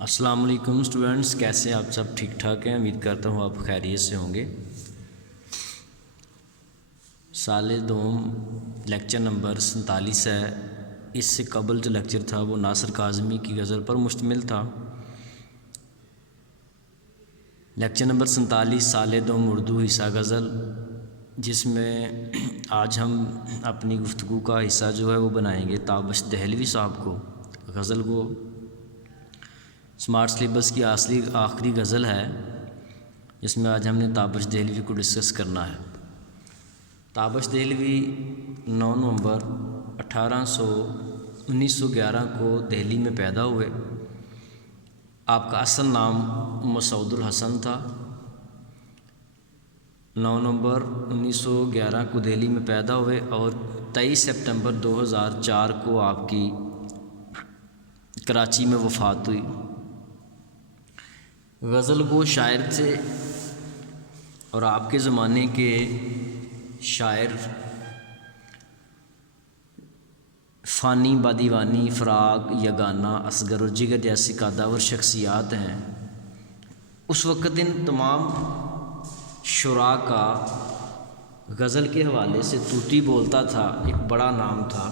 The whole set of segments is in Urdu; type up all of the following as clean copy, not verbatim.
السلام علیکم اسٹوڈنٹس، کیسے ہیں آپ؟ سب ٹھیک ٹھاک ہیں؟ امید کرتا ہوں آپ خیریت سے ہوں گے۔ سال دوم لیکچر نمبر 47 ہے۔ اس سے قبل جو لیکچر تھا وہ ناصر کاظمی کی غزل پر مشتمل تھا۔ لیکچر نمبر 47 سال دوم اردو حصہ غزل، جس میں آج ہم اپنی گفتگو کا حصہ جو ہے وہ بنائیں گے تابش دہلوی صاحب کو غزل کو۔ سمارٹ سلیبس کی آخری غزل ہے، جس میں آج ہم نے تابش دہلوی کو ڈسکس کرنا ہے۔ تابش دہلوی 9 نومبر 1911 کو دہلی میں پیدا ہوئے۔ آپ کا اصل نام مسعود الحسن تھا۔ 9 نومبر 1911 کو دہلی میں پیدا ہوئے اور 23 سپتمبر 2004 کو آپ کی کراچی میں وفات ہوئی۔ غزل گو شاعر تھے اور آپ کے زمانے کے شاعر فانی بادیوانی، فراق، یگانہ، اصغر اور جگر جیسی قادور شخصیات ہیں۔ اس وقت ان تمام شعراء کا غزل کے حوالے سے طوطی بولتا تھا ایک بڑا نام تھا۔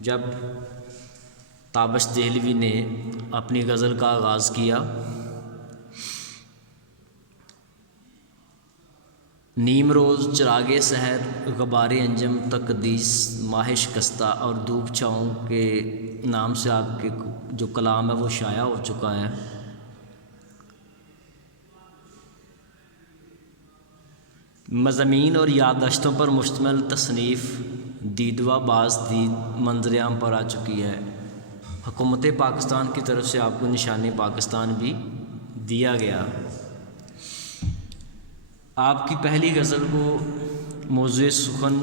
جب تابش دہلوی نے اپنی غزل کا آغاز کیا، نیم روز چراغ سحر، غبار انجم، تقدیس، ماہ شکستہ اور دھوپ چھاؤں کے نام سے آپ کے جو کلام ہے وہ شائع ہو چکا ہے۔ مضامین اور یادداشتوں پر مشتمل تصنیف دیدوا باز دید منظر عام پر آ چکی ہے۔ حکومت پاکستان کی طرف سے آپ کو نشان پاکستان بھی دیا گیا۔ آپ کی پہلی غزل کو موضوع سخن،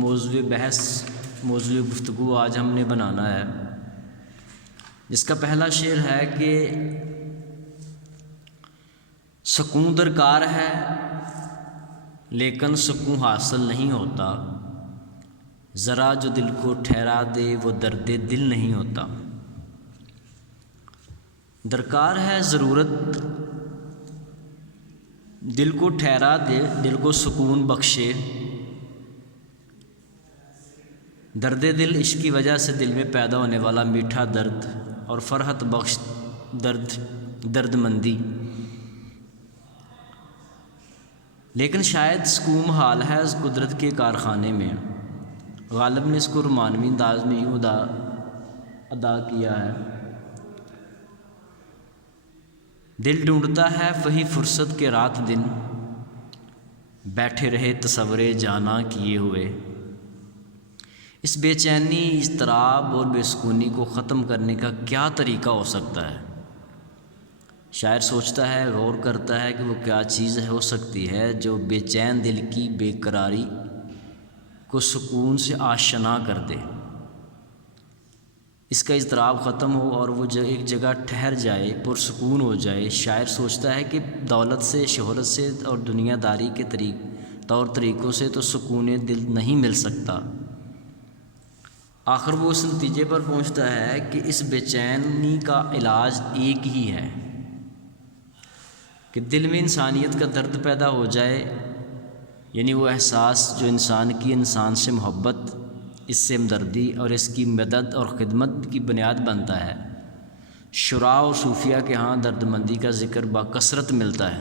موضوع بحث، موضوع گفتگو آج ہم نے بنانا ہے، جس کا پہلا شعر ہے کہ سکون درکار ہے لیکن سکون حاصل نہیں ہوتا، ذرا جو دل کو ٹھہرا دے وہ درد دل نہیں ہوتا۔ درکار ہے ضرورت دل کو ٹھہرا دے، دل کو سکون بخشے، درد دل عشق کی وجہ سے دل میں پیدا ہونے والا میٹھا درد اور فرحت بخش درد مندی، لیکن شاید سکون حال ہے اس قدرت کے کارخانے میں۔ غالب نے اس کو رومانوی انداز میں یوں ادا کیا ہے: دل ڈھونڈتا ہے وہی فرصت کے رات دن، بیٹھے رہے تصور جانا کیے ہوئے۔ اس بے چینی، اضطراب اور بے سکونی کو ختم کرنے کا کیا طریقہ ہو سکتا ہے؟ شاعر سوچتا ہے، غور کرتا ہے کہ وہ کیا چیز ہو سکتی ہے جو بے چین دل کی بے قراری کو سکون سے آشنا کر دے، اس کا اضطراب ختم ہو اور وہ ایک جگہ ٹھہر جائے، پرسکون ہو جائے۔ شاعر سوچتا ہے کہ دولت سے، شہرت سے اور دنیا داری کے طور طریقوں سے تو سکون دل نہیں مل سکتا۔ آخر وہ اس نتیجے پر پہنچتا ہے کہ اس بے چینی کا علاج ایک ہی ہے کہ دل میں انسانیت کا درد پیدا ہو جائے، یعنی وہ احساس جو انسان کی انسان سے محبت، اس سے ہمدردی اور اس کی مدد اور خدمت کی بنیاد بنتا ہے۔ شعراء اور صوفیاء کے ہاں درد مندی کا ذکر بکثرت ملتا ہے۔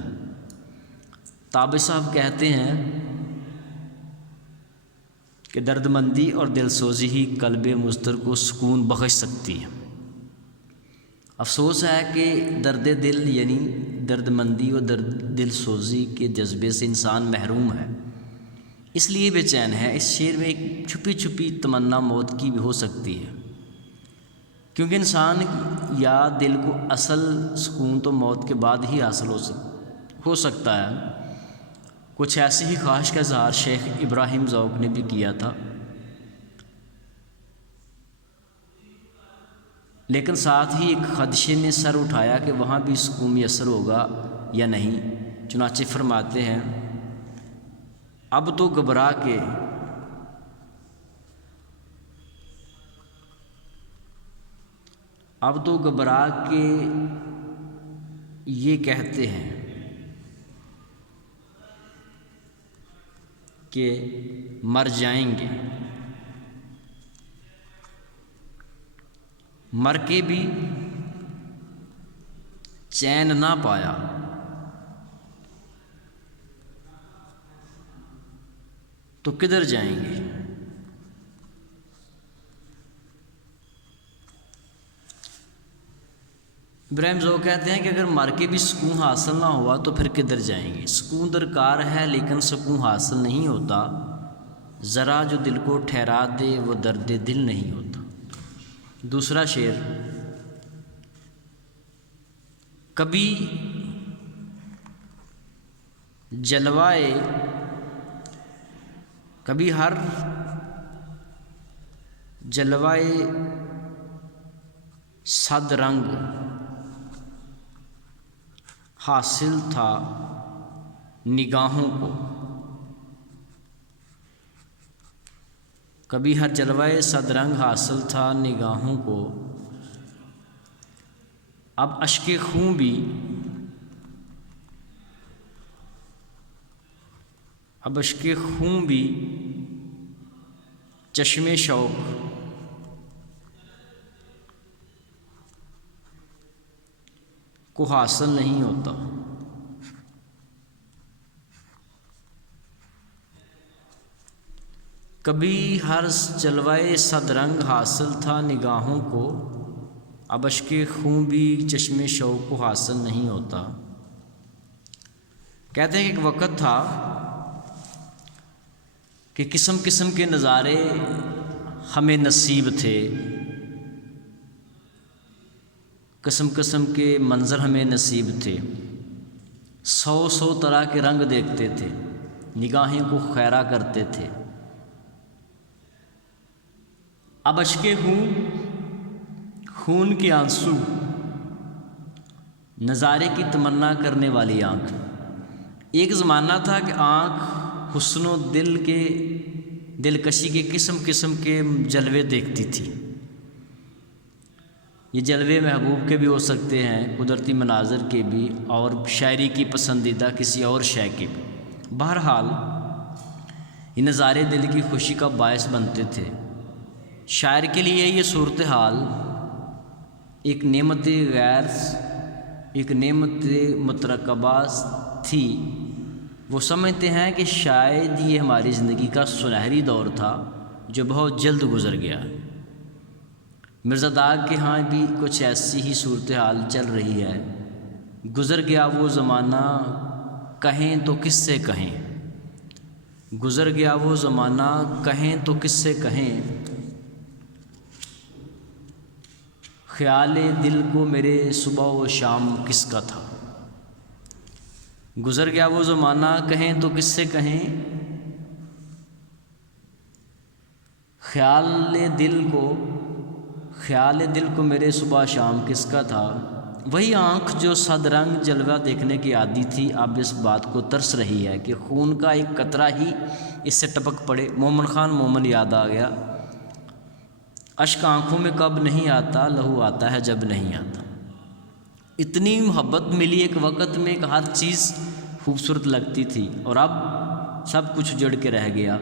تابش صاحب کہتے ہیں کہ درد مندی اور دل سوزی ہی قلب مضطر کو سکون بخش سکتی ہے۔ افسوس ہے کہ درد دل یعنی درد مندی اور دل سوزی کے جذبے سے انسان محروم ہے، اس لیے بے چین ہے۔ اس شعر میں ایک چھپی چھپی تمنا موت کی بھی ہو سکتی ہے، کیونکہ انسان یا دل کو اصل سکون تو موت کے بعد ہی حاصل ہو سکتا ہے۔ کچھ ایسی ہی خواہش کا اظہار شیخ ابراہیم ذوق نے بھی کیا تھا، لیکن ساتھ ہی ایک خدشے نے سر اٹھایا کہ وہاں بھی سکون میسر ہوگا یا نہیں۔ چنانچہ فرماتے ہیں: اب تو گھبرا کے اب تو گھبرا کے یہ کہتے ہیں کہ مر جائیں گے، مر کے بھی چین نہ پایا، تو کدھر جائیں گے؟ ابراہیم ذو کہتے ہیں کہ اگر مر کے بھی سکون حاصل نہ ہوا تو پھر کدھر جائیں گے؟ سکون درکار ہے لیکن سکون حاصل نہیں ہوتا، ذرا جو دل کو ٹھہرا دے وہ درد دل نہیں ہوتا۔ دوسرا شعر، کبھی جلوائے کبھی ہر جلوائے صد رنگ حاصل تھا نگاہوں کو، کبھی ہر جلوائے صد رنگ حاصل تھا نگاہوں کو، اب اشک خوں بھی چشم شوق کو حاصل نہیں ہوتا۔ کبھی ہر جلوائے صد رنگ حاصل تھا نگاہوں کو، اب اشک خوں بھی چشم شوق کو حاصل نہیں ہوتا۔ کہتے ہیں کہ ایک وقت تھا کہ قسم قسم کے نظارے ہمیں نصیب تھے، قسم قسم کے منظر ہمیں نصیب تھے، 100 طرح کے رنگ دیکھتے تھے، نگاہیں کو خیرہ کرتے تھے۔ اب اشکے خون کے آنسو، نظارے کی تمنا کرنے والی آنکھ۔ ایک زمانہ تھا کہ آنکھ حسن و دلکشی کے قسم قسم کے جلوے دیکھتی تھی۔ یہ جلوے محبوب کے بھی ہو سکتے ہیں، قدرتی مناظر کے بھی، اور شاعری کی پسندیدہ کسی اور شے کے بھی۔ بہرحال یہ نظارے دل کی خوشی کا باعث بنتے تھے۔ شاعر کے لیے یہ صورتحال ایک نعمت مترقبہ تھی۔ وہ سمجھتے ہیں کہ شاید یہ ہماری زندگی کا سنہری دور تھا جو بہت جلد گزر گیا۔ مرزا داغ کے ہاں بھی کچھ ایسی ہی صورتحال چل رہی ہے۔ گزر گیا وہ زمانہ کہیں تو کس سے کہیں، گزر گیا وہ زمانہ کہیں تو کس سے کہیں، خیال دل کو میرے صبح و شام کس کا تھا۔ گزر گیا وہ زمانہ کہیں تو کس سے کہیں، خیال دل کو میرے صبح شام کس کا تھا۔ وہی آنکھ جو صد رنگ جلوہ دیکھنے کی عادی تھی، اب اس بات کو ترس رہی ہے کہ خون کا ایک قطرہ ہی اس سے ٹپک پڑے۔ مومن خان مومن یاد آ گیا، اشک آنکھوں میں کب نہیں آتا، لہو آتا ہے جب نہیں آتا۔ اتنی محبت ملی ایک وقت میں کہ ہر چیز خوبصورت لگتی تھی، اور اب سب کچھ جڑ کے رہ گیا،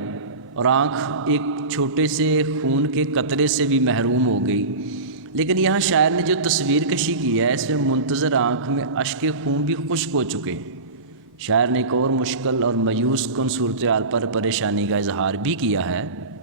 اور آنکھ ایک چھوٹے سے خون کے قطرے سے بھی محروم ہو گئی۔ لیکن یہاں شاعر نے جو تصویر کشی کی ہے، اس میں منتظر آنکھ میں اشک خون بھی خشک ہو چکے۔ شاعر نے ایک اور مشکل اور مایوس کن صورتحال پر پریشانی کا اظہار بھی کیا ہے۔